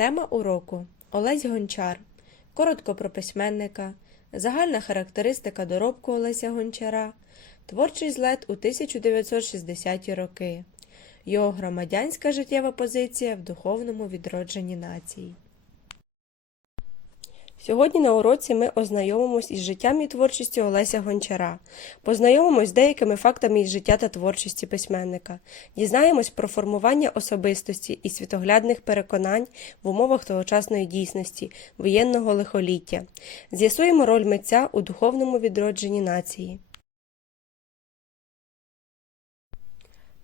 Тема уроку Олесь Гончар. Коротко про письменника, загальна характеристика доробку Олеся Гончара, творчий злет у 1960-ті роки, його громадянська життєва позиція в духовному відродженні нації. Сьогодні на уроці ми ознайомимось із життям і творчістю Олеся Гончара, познайомимось з деякими фактами із життя та творчості письменника, дізнаємось про формування особистості і світоглядних переконань в умовах тогочасної дійсності, воєнного лихоліття, з'ясуємо роль митця у духовному відродженні нації.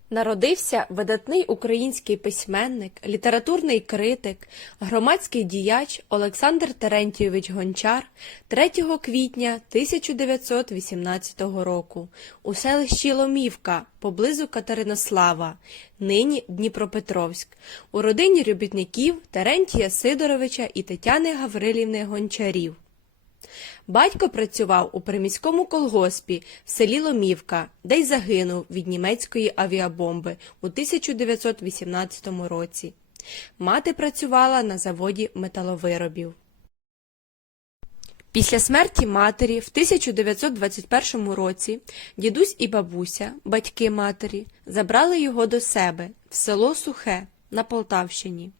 Народився видатний український письменник, літературний критик, громадський діяч Олександр Терентійович Гончар 3 квітня 1918 року у селищі Ломівка поблизу Катеринослава, нині Дніпропетровськ, у родині робітників Терентія Сидоровича і Тетяни Гаврилівни Гончарів. Батько працював у приміському колгоспі в селі Ломівка, де й загинув від німецької авіабомби у 1918 році. Мати працювала на заводі металовиробів. Після смерті матері в 1921 році дідусь і бабуся, батьки матері, забрали його до себе в село Сухе на Полтавщині.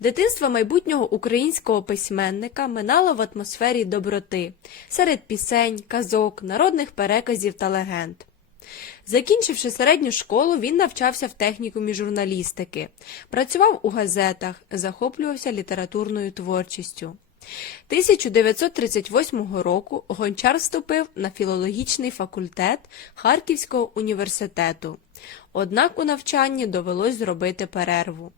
Дитинство майбутнього українського письменника минало в атмосфері доброти, серед пісень, казок, народних переказів та легенд. Закінчивши середню школу, він навчався в технікумі журналістики, працював у газетах, захоплювався літературною творчістю. 1938 року Гончар вступив на філологічний факультет Харківського університету. Однак у навчанні довелось зробити перерву.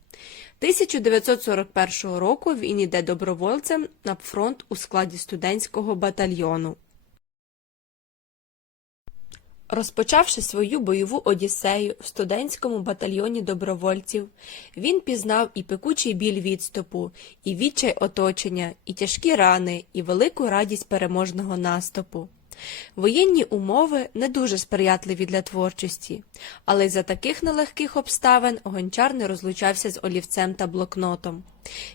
1941 року він іде добровольцем на фронт у складі студентського батальйону. Розпочавши свою бойову одіссею в студентському батальйоні добровольців, він пізнав і пекучий біль відступу, і відчай оточення, і тяжкі рани, і велику радість переможного наступу. Воєнні умови не дуже сприятливі для творчості, але за таких нелегких обставин гончар не розлучався з олівцем та блокнотом.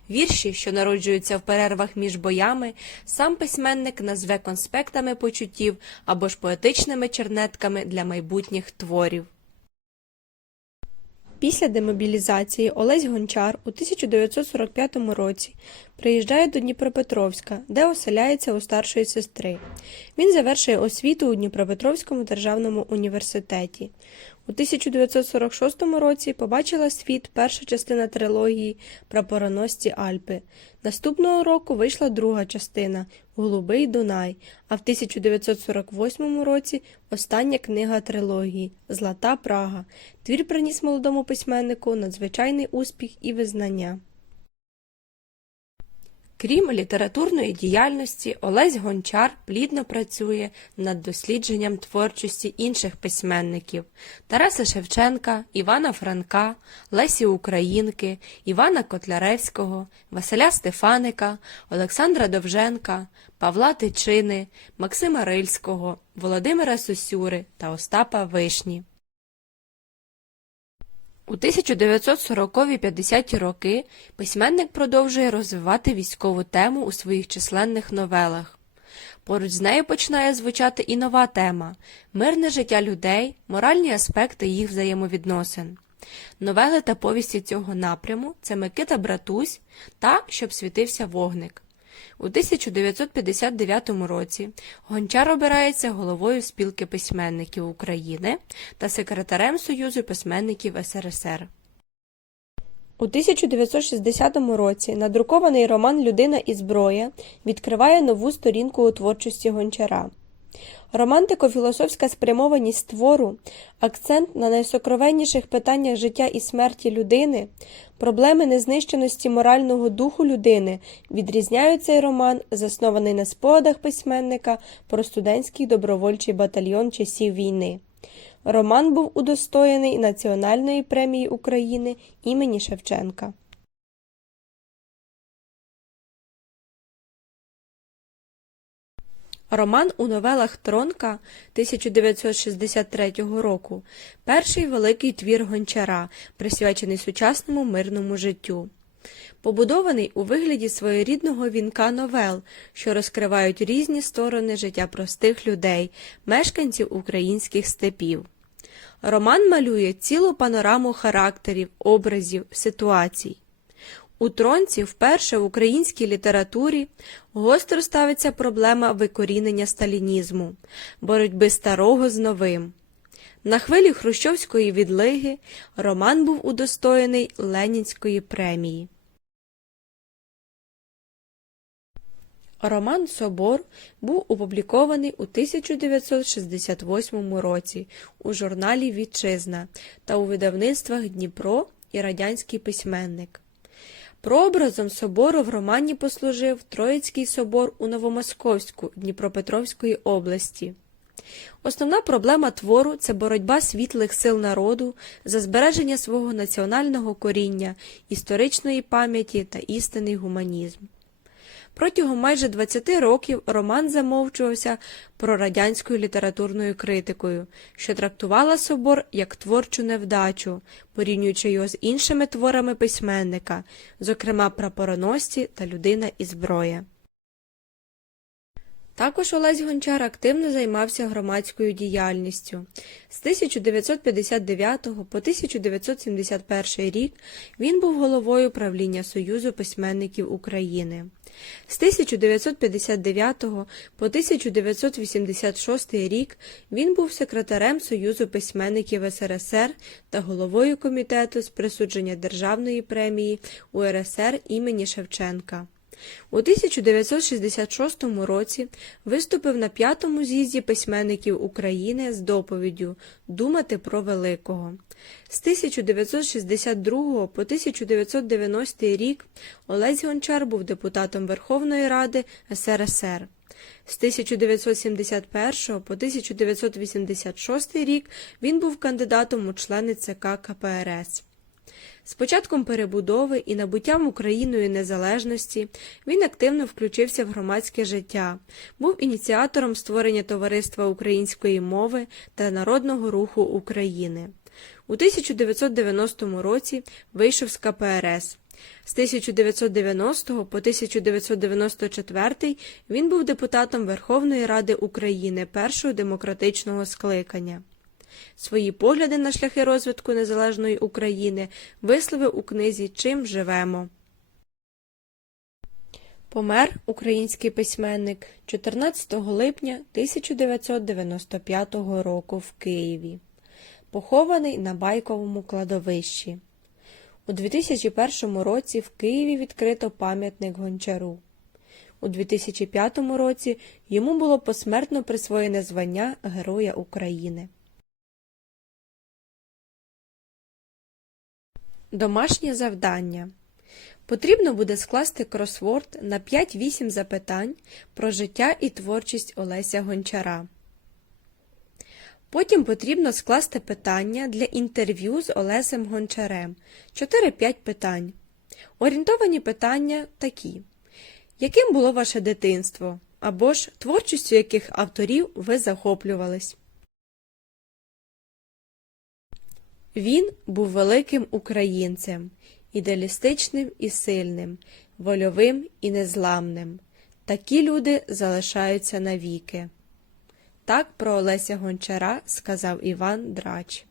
Вірші, що народжуються в перервах між боями, сам письменник назве конспектами почуттів або ж поетичними чернетками для майбутніх творів. Після демобілізації Олесь Гончар у 1945 році приїжджає до Дніпропетровська, де оселяється у старшої сестри. Він завершує освіту у Дніпропетровському державному університеті. У 1946 році побачила світ перша частина трилогії Прапороносці Альпи. Наступного року вийшла друга частина Голубий Дунай, а в 1948 році остання книга трилогії Злата Прага. Твір приніс молодому письменнику надзвичайний успіх і визнання. Крім літературної діяльності, Олесь Гончар плідно працює над дослідженням творчості інших письменників Тараса Шевченка, Івана Франка, Лесі Українки, Івана Котляревського, Василя Стефаника, Олександра Довженка, Павла Тичини, Максима Рильського, Володимира Сосюри та Остапа Вишні. У 1940-50-ті роки письменник продовжує розвивати військову тему у своїх численних новелах. Поруч з нею починає звучати і нова тема мирне життя людей, моральні аспекти їх взаємовідносин. Новели та повісті цього напряму це Микита Братусь та Щоб світився вогник. У 1959 році Гончар обирається головою спілки письменників України та секретарем Союзу письменників СРСР. У 1960 році надрукований роман Людина і зброя відкриває нову сторінку у творчості Гончара. Романтико-філософська спрямованість твору, акцент на найсокровенніших питаннях життя і смерті людини, проблеми незнищеності морального духу людини відрізняють цей роман, заснований на спогадах письменника про студентський добровольчий батальйон часів війни. Роман був удостоєний Національної премії України імені Шевченка. Роман у новелах Тронка 1963 року перший великий твір гончара, присвячений сучасному мирному життю. побудований у вигляді своєрідного вінка новел, що розкривають різні сторони життя простих людей, мешканців українських степів. Роман малює цілу панораму характерів, образів, ситуацій. У тронці вперше в українській літературі гостро ставиться проблема викорінення сталінізму, боротьби старого з новим. На хвилі хрущовської відлиги роман був удостоєний Ленінської премії. Роман Собор був опублікований у 1968 році у журналі Вітчизна та у видавництвах Дніпро і Радянський письменник. Прообразом собору в романі послужив Троїцький собор у Новомосковську Дніпропетровської області. Основна проблема твору це боротьба світлих сил народу за збереження свого національного коріння, історичної пам'яті та істинний гуманізм. Протягом майже 20 років роман замовчувався прорадянською літературною критикою, що трактувала собор як творчу невдачу, порівнюючи його з іншими творами письменника, зокрема прапороносці та людина і зброя. Також Олесь Гончар активно займався громадською діяльністю. З 1959 по 1971 рік він був головою правління Союзу письменників України. З 1959 по 1986 рік він був секретарем Союзу письменників СРСР та головою комітету з присудження Державної премії УРСР імені Шевченка. У 1966 році виступив на п'ятому з'їзді письменників України з доповіддю Думати про великого. З 1962 по 1990 рік Олесь Гончар був депутатом Верховної Ради СРСР. З 1971 по 1986 рік він був кандидатом у члени ЦК КПРС. З початком перебудови і набуттям Україною незалежності він активно включився в громадське життя, був ініціатором створення Товариства української мови та Народного руху України. У 1990 році вийшов з КПРС. З 1990 по 1994 він був депутатом Верховної Ради України першого демократичного скликання. Свої погляди на шляхи розвитку незалежної України висловив у книзі Чим живемо. Помер український письменник 14 липня 1995 року в Києві, похований на Байковому кладовищі. У 2001 році в Києві відкрито пам'ятник Гончару. У 2005 році йому було посмертно присвоєне звання Героя України. Домашнє завдання. Потрібно буде скласти кросворд на 5-8 запитань про життя і творчість Олеся Гончара. Потім потрібно скласти питання для інтерв'ю з Олесем Гончарем 4-5 питань. Орієнтовані питання такі: Яким було ваше дитинство? Або ж творчістю яких авторів ви захоплювались? Він був великим українцем, ідеалістичним і сильним, вольовим і незламним. Такі люди залишаються навіки. Так про Олеся Гончара сказав Іван Драч.